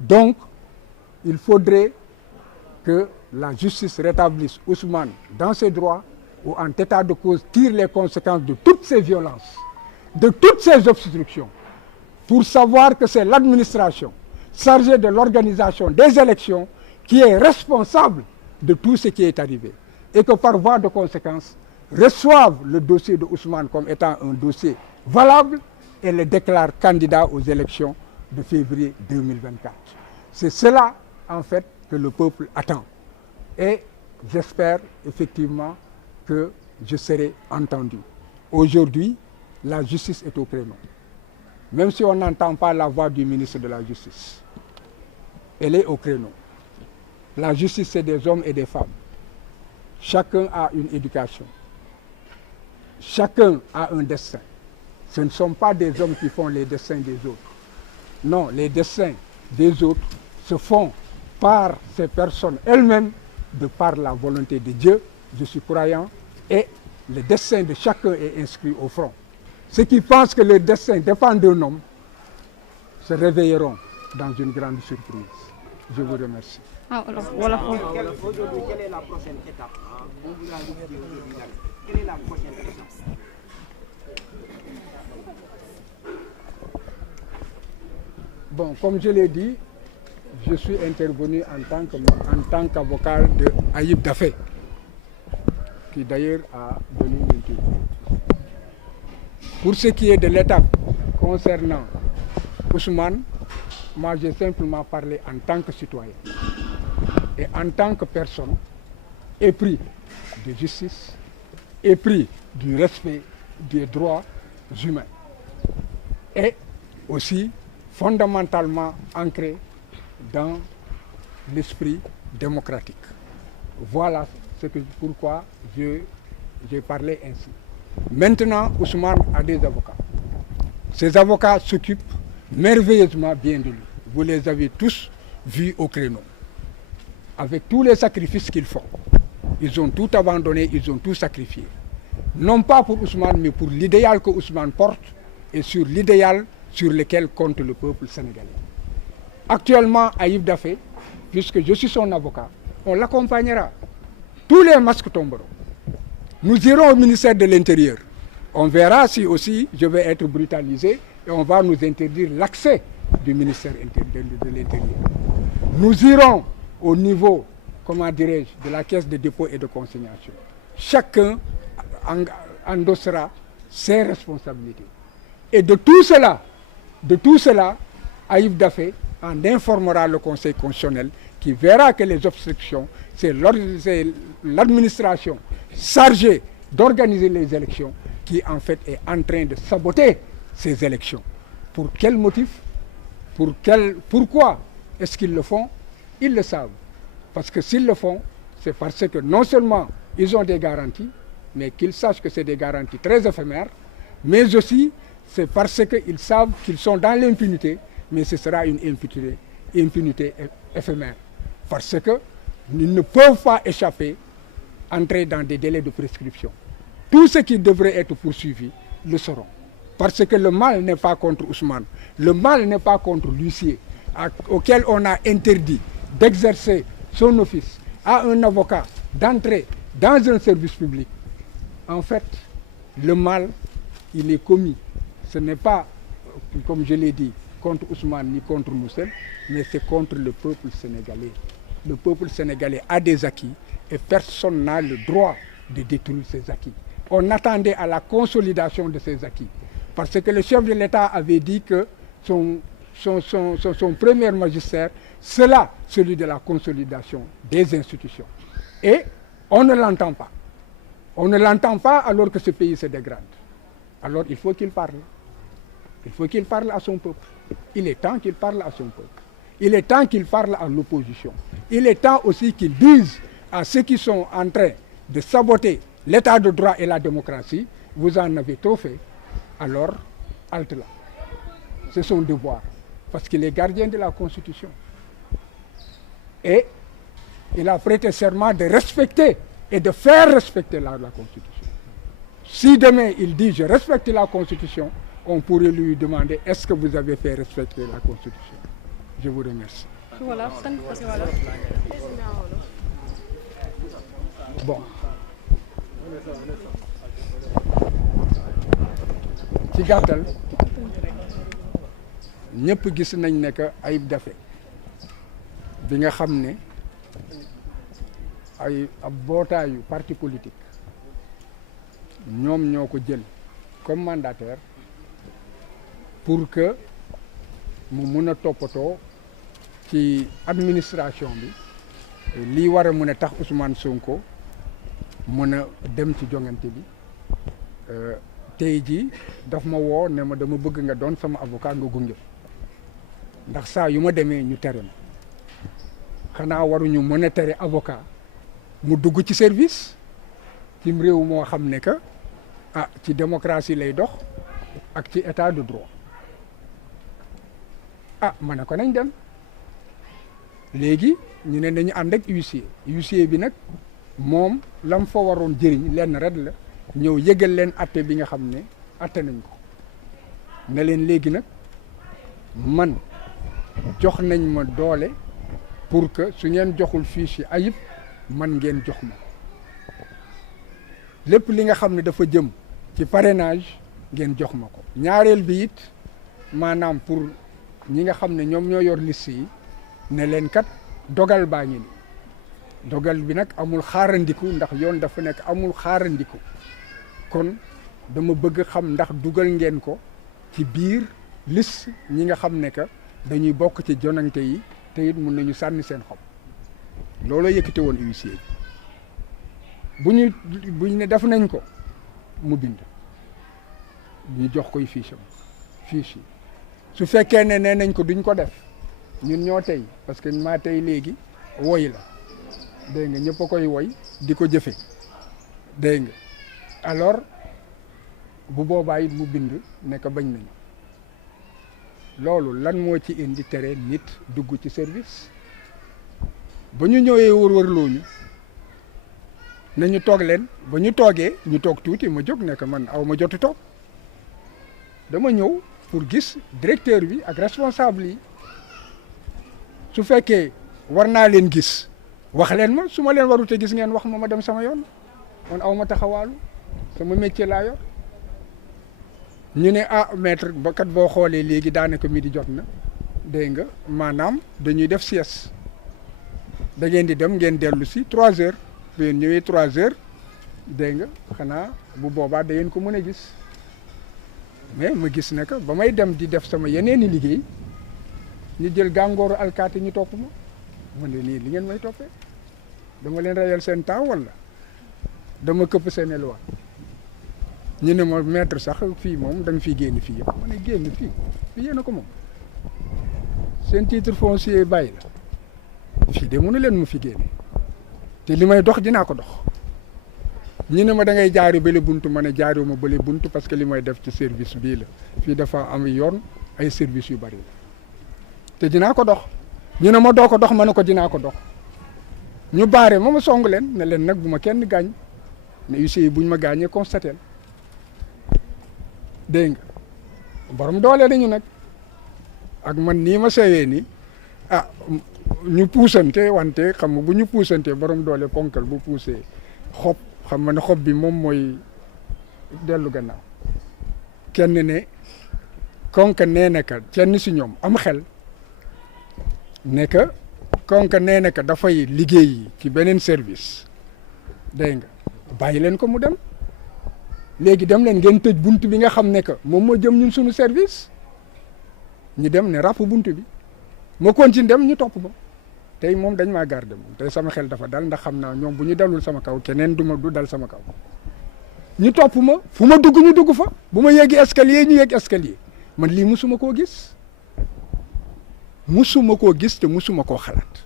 Donc, il faudrait que la justice rétablisse Ousmane dans ses droits ou en état de cause tire les conséquences de toutes ces violences, de toutes ces obstructions, pour savoir que c'est l'administration chargée de l'organisation des élections qui est responsable de tout ce qui est arrivé. Et que par voie de conséquence, reçoivent le dossier de Ousmane comme étant un dossier valable et le déclarent candidat aux élections de février 2024. C'est cela, en fait, que le peuple attend. Et j'espère effectivement que je serai entendu. Aujourd'hui, la justice est au créneau. Même si on n'entend pas la voix du ministre de la Justice, elle est au créneau. La justice, c'est des hommes et des femmes. Chacun a une éducation. Chacun a un destin. Ce ne sont pas des hommes qui font les destins des autres. Non, les destins des autres se font par ces personnes elles-mêmes, de par la volonté de Dieu. Je suis croyant et le destin de chacun est inscrit au front. Ceux qui pensent que leur destin dépend d'un homme se réveilleront dans une grande surprise. Je vous remercie. Aujourd'hui, quelle est la prochaine étape? Quelle est la prochaine étape? Bon, comme je l'ai dit, je suis intervenu en tant qu'avocat de Ayib Daffé, qui d'ailleurs a donné une interview. Pour ce qui est de l'étape concernant Ousmane, moi j'ai simplement parlé en tant que citoyen et en tant que personne épris de justice, épris du respect des droits humains et aussi fondamentalement ancré dans l'esprit démocratique. Voilà pourquoi j'ai parlé ainsi. Maintenant, Ousmane a des avocats. Ces avocats s'occupent merveilleusement bien de lui. Vous les avez tous vus au créneau. Avec tous les sacrifices qu'ils font. Ils ont tout abandonné, ils ont tout sacrifié. Non pas pour Ousmane, mais pour l'idéal que Ousmane porte et sur l'idéal sur lequel compte le peuple sénégalais. Actuellement, Ayib Daffé, puisque je suis son avocat, on l'accompagnera. Tous les masques tomberont. Nous irons au ministère de l'Intérieur. On verra si aussi je vais être brutalisé et on va nous interdire l'accès du ministère de l'Intérieur. Nous irons au niveau, comment dirais-je, de la caisse de dépôt et de consignation. Chacun endossera ses responsabilités. Et de tout cela, Ayib Daffé en informera le Conseil constitutionnel qui verra que les obstructions, c'est l'administration chargée d'organiser les élections qui en fait est en train de saboter ces élections. Pour quel motif? Pourquoi est-ce qu'ils le font? Ils le savent. Parce que s'ils le font, c'est parce que non seulement ils ont des garanties, mais qu'ils sachent que c'est des garanties très éphémères, mais aussi c'est parce qu'ils savent qu'ils sont dans l'impunité, mais ce sera une impunité éphémère. Parce qu'ils ne peuvent pas échapper, entrer dans des délais de prescription. Tous ceux qui devraient être poursuivis le seront. Parce que le mal n'est pas contre Ousmane, le mal n'est pas contre l'huissier, auquel on a interdit d'exercer son office à un avocat, d'entrer dans un service public. En fait, le mal, il est commis. Ce n'est pas, comme je l'ai dit, contre Ousmane ni contre nous seuls, mais c'est contre le peuple sénégalais. Le peuple sénégalais a des acquis et personne n'a le droit de détruire ces acquis. On attendait à la consolidation de ces acquis. Parce que le chef de l'État avait dit que son premier magistère, c'est là celui de la consolidation des institutions. Et on ne l'entend pas. On ne l'entend pas alors que ce pays se dégrade. Alors il faut qu'il parle. Il faut qu'il parle à son peuple. Il est temps qu'il parle à son peuple. Il est temps qu'il parle à l'opposition. Il est temps aussi qu'il dise à ceux qui sont en train de saboter l'état de droit et la démocratie, vous en avez trop fait, alors halte là. C'est son devoir, parce qu'il est gardien de la Constitution. Et il a prêté serment de respecter et de faire respecter la Constitution. Si demain il dit je respecte la Constitution, on pourrait lui demander est-ce que vous avez fait respecter la Constitution? je vous remercie. Voilà, bon ci gàttal ñëpp gis nañ ne que Ayib Daffé bi nga xam ne ay ab bootaayu parti politique ñoom ñoo ko jël comme mandataire pour que mu mun a toppatoo ci administration bi lii war a mun a tax Ousmane Sonko mun a dem ci joŋante bi tey jii daf ma woo ne ma dama bëgg nga doon sama avocat nga gunge ndax saa yu ma demee ñu tere ma xanaa waruñu mën a tere avocat mu dugg ci service ci réew moo xam ne que ci démocratie lay dox ak ci état de droit ma ne ko nañ dem léegi ñu ne nañu ànd ak huissier bi nag moom lam fa waroon jëriñ lenn rek la ñëw yëgal leen atte bi nga xam ne atte nañ ko ne leen léegi nag man jox nañ ma doole pour que su ngeen joxul fiche yi Ayib man ngeen jox ma lépp li nga xam ne dafa jëm ci parrainage ngeen jox ma ko ñaareel bi it maanaam pour ñi nga xam ne ñoom ñoo yor liste yi ne leen kat dogal baa ngi ni dogal bi nag amul xaarandiku ndax yoon dafa nekk amul xaarandiku kon dama bëgg xam ndax dugal ngeen ko ci biir liste ñi nga xam ne que dañuy bokk ci jonante yi te it mun nañu sànni seen xob looloo yëkkate woon huissier bi bu ñu ne def nañ ko mu bind ñu jox koy fiche yi su fekkee ne nee nañ ko duñ ko def ñun ñoo tey parce que maa tey léegi woy la dégg nga ñëpp a koy woy di ko jëfe dégg nga alors bu boobaa it mu bind ne ko bañ nañu loolu lan moo ci indi tere nit dugg ci service ba ñu ñëwee wër-wër ñu nañu toog leen ba ñu toogee ñu toog tuuti ma jóg ne ko man aw ma jotu toog dama ñëw pour gis directeur bi ak responsable yi su fekkee war naa leen gis wax leen ma su ma leen warute gis ngeen wax ma dem sama yoon man aw ma taxawaalu sama métier laa yor ñu ne maître ba kat boo xoolee léegi daanaka midi jot na dégg nga maanaam dañuy def sieste da ngeen di dem ngeen dellu si 3 heures bu ngeen ñëwee 3 heures dégg nga xanaa bu boobaa da ngeen ko mën a gis mais ma gis ne que ba may dem di def sama yeneeni liggéey ñu jël gàngooru alkaati ñu topp ma ne nii li ngeen may toppee dama leen reyal seen temps wala dama këpp seen loi ñu ne ma maître sax fii moom da nga fiy génn fii yëpp ma ne génn fii yéen a ko moom seen titre foncier bàyyi la fii de mënu leen mu fi génne te li may dox dinaa ko dox ñu ne ma da ngay jaari bële buntu ma ne jaariwuma bële buntu parce que li may def ci service bii la fii dafa am yoon ay service yu bari la te dinaa ko dox ñu ne ma doo ko dox ma ne ko dinaa ko dox ñu baare ma song leen ne leen nag bu ma kenn gaañ ne huissier yi buñ ma gaañee constaté dégg nga borom doole dañu nag ak man nii ma sewee ni ñu puusante wante xam nga bu ñu puusante borom doole ponkal bu puusee xob xam nga ne xob bi moom mooy dellu gannaaw kenn ne konka nee na ka kenn si ñoom am xel ne que konka nee na ka dafay liggéey ci beneen service dégg nga bàyyi leen ko mu dem léegi dem leen ngeen tëj bunt bi nga xam ne que moom moo jëm ñun suñu service ñu dem ne ràpp bunt bi ma continue dem ñu topp ma tey moom dañ maa garder moom tey sama xel dafa dal ndax xam naa ñoom bu ñu dalul sama kaw keneen du dal sama kaw ñu topp ma fu ma dugg ñu dugg fa bu ma yeggi escalier ñu yegg escalier man lii musuma koo gis te musuma koo xalaat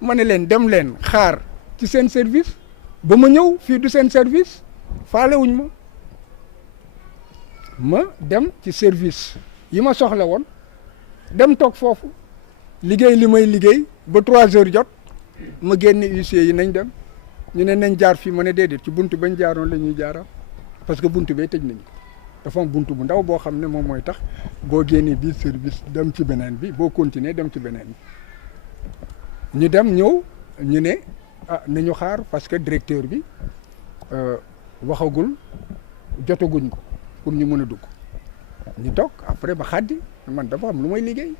ma ne leen dem leen xaar ci seen service ba ma ñëw fii du seen service faalewuñ ma dem ci service yi ma soxla woon dem toog foofu liggéey li may liggéey ba 3 heures jot ma génne huissier yi nañ dem ñu ne nañ jaar fii ma ne déedéet ci buntu bañ jaaroon la ñuy jaara parce que buntu bee tëj nañ ko dafa am buntu bu ndaw boo xam ne moom mooy tax boo génnee biir service dem ci beneen bi boo continuer dem ci beneen bi ñu dem ñëw ñu ne nañu xaar parce que directeur bi waxagul jotaguñ ko pour ñu mën a dugg ñu toog après ba xaddi man dafa am lu may liggéey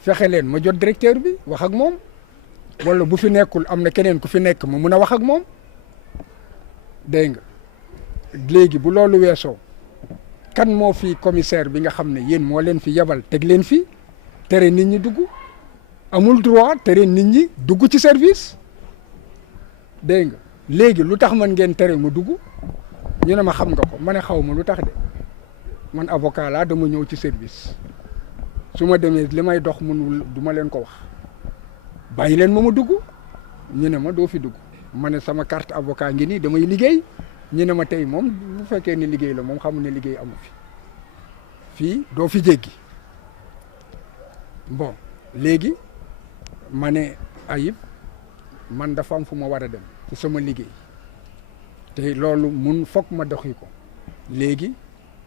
fexe leen ma jot directeur bi wax ak moom wala bu fi nekkul am na keneen ku fi nekk ma mun a wax ak moom dégg nga léegi bu loolu weesoo kan moo fi commissaire bi nga xam ne yéen moo leen fi yebal teg leen fi tere nit ñi dugg amul droit tere nit ñi dugg ci service dégg nga léegi lu tax man ngeen tere mu dugg ñu ne ma xam nga ko ma ne xaw ma lu tax de man avocat laa dama ñëw ci service su ma demee li may dox mënul du ma leen ko wax bàyyi leen ma dugg ñu ne ma doo fi dugg ma ne sama carte avocat ngi nii damay liggéey ñu ne ma tey moom bu fekkee ne liggéey la moom xamul ne liggéey amu fi fii doo fi jéggi bon léegi ma ne Ayib man dafa am fu ma war a dem ci sama liggéey te loolu mun foog ma doxi ko léegi